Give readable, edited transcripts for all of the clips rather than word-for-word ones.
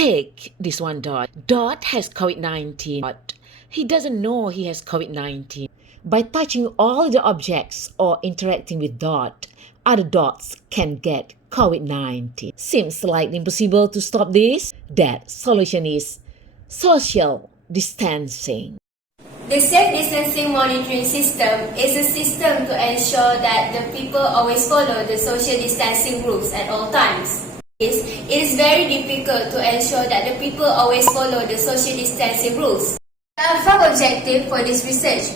Take this one Dot. Dot has COVID-19. But he doesn't know he has COVID-19. By touching all the objects or interacting with Dot, other dots can get COVID-19. Seems slightly impossible to stop this. That solution is social distancing. The safe distancing monitoring system is a system to ensure that the people always follow the social distancing rules at all times. It is very difficult to ensure that the people always follow the social distancing rules. There are 5 objectives for this research.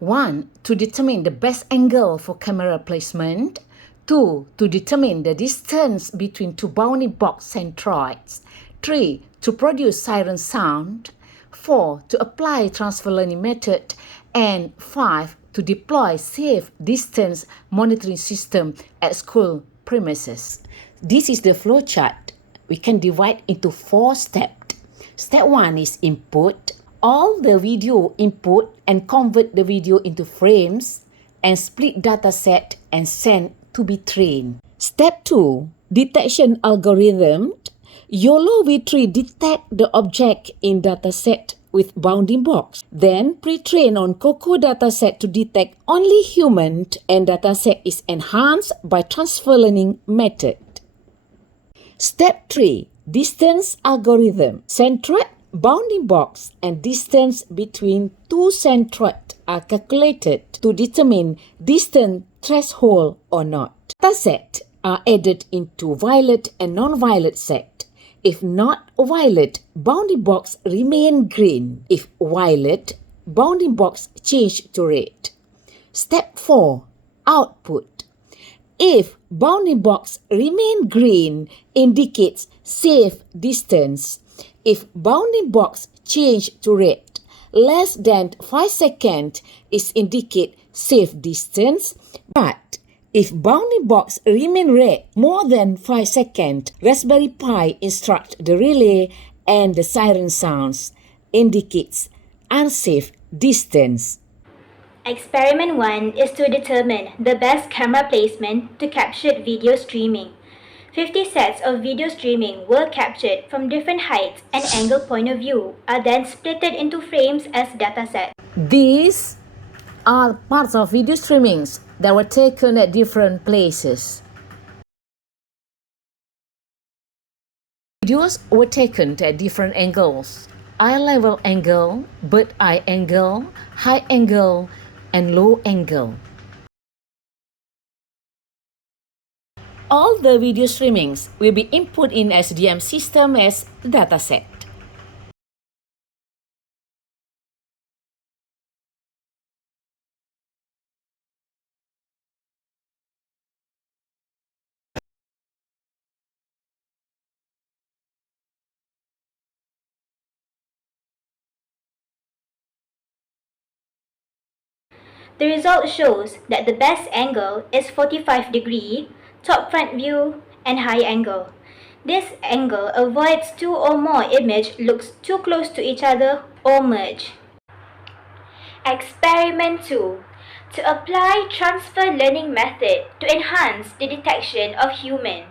1. To determine the best angle for camera placement. 2. To determine the distance between 2 bounding box centroids. 3. To produce siren sound. 4. To apply transfer learning method. And 5. To deploy safe distance monitoring system at school premises. This is the flowchart. We can divide into 4 steps. Step 1 is input. All the video input and convert the video into frames and split dataset and send to be trained. Step 2, detection algorithm. YOLO V3 detect the object in dataset with bounding box. Then pre-train on COCO dataset to detect only human and dataset is enhanced by transfer learning method. Step 3, distance algorithm. Centroid, bounding box and distance between 2 centroids are calculated to determine distance threshold or not. Dataset are added into violet and non-violet set. If not violet, bounding box remain green. If violet, bounding box change to red. Step 4, output. If bounding box remain green, indicates safe distance. If bounding box change to red, less than 5 seconds is indicate safe distance. But if bounding box remain red more than 5 seconds, Raspberry Pi instruct the relay and the siren sounds indicates unsafe distance. Experiment 1 is to determine the best camera placement to capture video streaming. 50 sets of video streaming were captured from different heights and angle point of view are then splitted into frames as datasets. These are parts of video streamings that were taken at different places. Videos were taken at different angles: eye level angle, bird eye angle, high angle, and low angle. All the video streamings will be input in SDM system as dataset. The result shows that the best angle is 45 degree, top front view, and high angle. This angle avoids 2 or more image looks too close to each other or merge. Experiment 2. To apply transfer learning method to enhance the detection of human.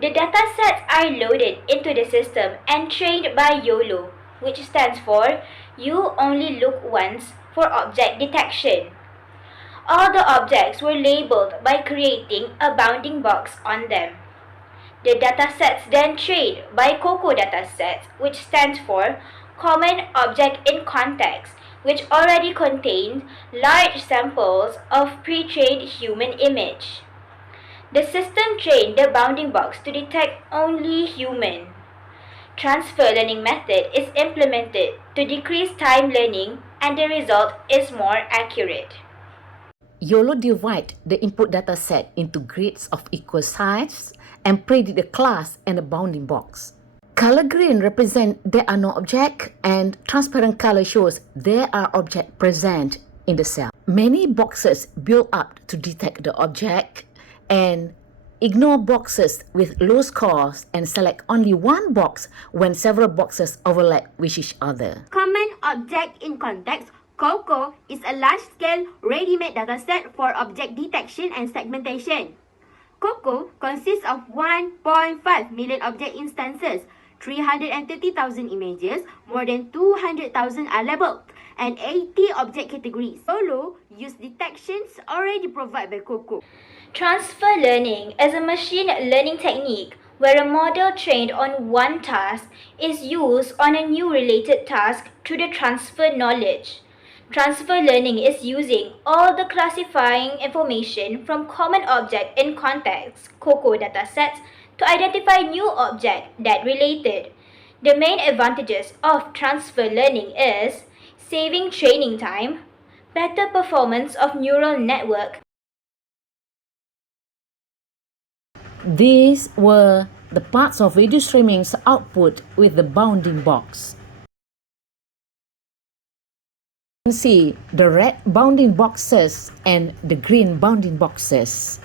The datasets are loaded into the system and trained by YOLO, which stands for You Only Look Once for object detection. All the objects were labeled by creating a bounding box on them. The datasets then trained by COCO datasets, which stands for Common Object in Context, which already contained large samples of pre-trained human image. The system trained the bounding box to detect only human. Transfer learning method is implemented to decrease time learning and the result is more accurate. YOLO divide the input dataset into grids of equal size and predict the class and the bounding box. Color green represent there are no object and transparent color shows there are objects present in the cell. Many boxes build up to detect the object and ignore boxes with low scores and select only one box when several boxes overlap with each other. Common Object in Context COCO is a large-scale, ready-made dataset for object detection and segmentation. COCO consists of 1.5 million object instances 330,000 images, more than 200,000 are labeled, and 80 object categories. Solo use detections already provided by COCO. Transfer learning is a machine learning technique where a model trained on one task is used on a new related task through the transfer knowledge. Transfer learning is using all the classifying information from common object in context COCO datasets to identify new object that related. The main advantages of transfer learning is saving training time, better performance of neural network. These were the parts of video streaming's output with the bounding box. You can see the red bounding boxes and the green bounding boxes.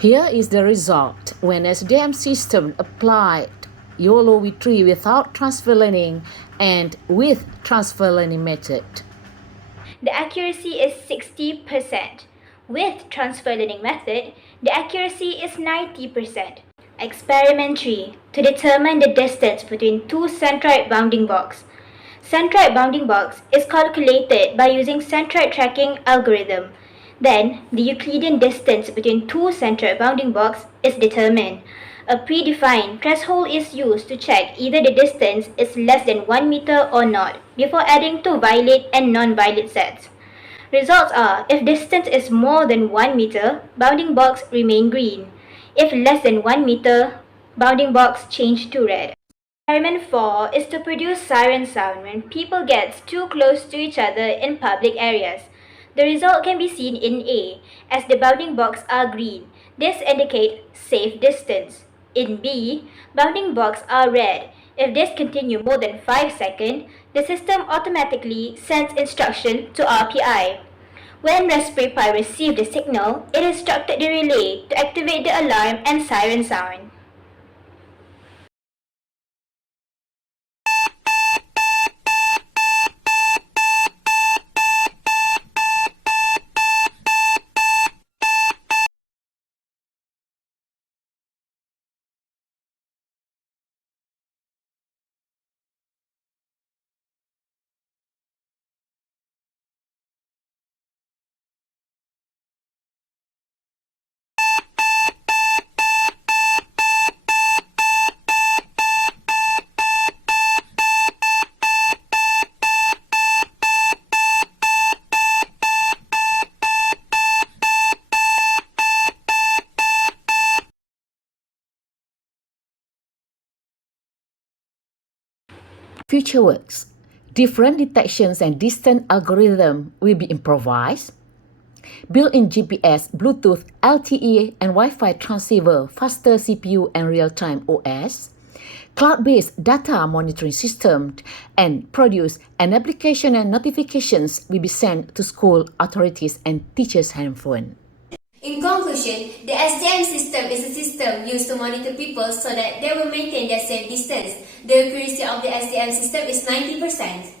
Here is the result when SDM system applied YOLO V3 without transfer learning and with transfer learning method. The accuracy is 60%. With transfer learning method, the accuracy is 90%. Experiment 3. To determine the distance between two centroid bounding box. Centroid bounding box is calculated by using centroid tracking algorithm. Then, the Euclidean distance between two centroid bounding box is determined. A predefined threshold is used to check either the distance is less than 1 meter or not before adding to violet and non-violet sets. Results are, if distance is more than 1 meter, bounding box remain green. If less than 1 meter, bounding box change to red. Experiment 4 is to produce siren sound when people get too close to each other in public areas. The result can be seen in A, as the bounding box are green. This indicates safe distance. In B, bounding box are red. If this continue more than 5 seconds, the system automatically sends instruction to RPI. When Raspberry Pi received the signal, it instructed the relay to activate the alarm and siren sound. Future works. Different detections and distance algorithm will be improvised. Built-in GPS, Bluetooth, LTE, and Wi-Fi transceiver, faster CPU and real-time OS. Cloud-based data monitoring system and produce an application and notifications will be sent to school authorities and teachers' handphone. In conclusion, the SDM system is a system used to monitor people so that they will maintain their safe distance. The accuracy of the SDM system is 90%.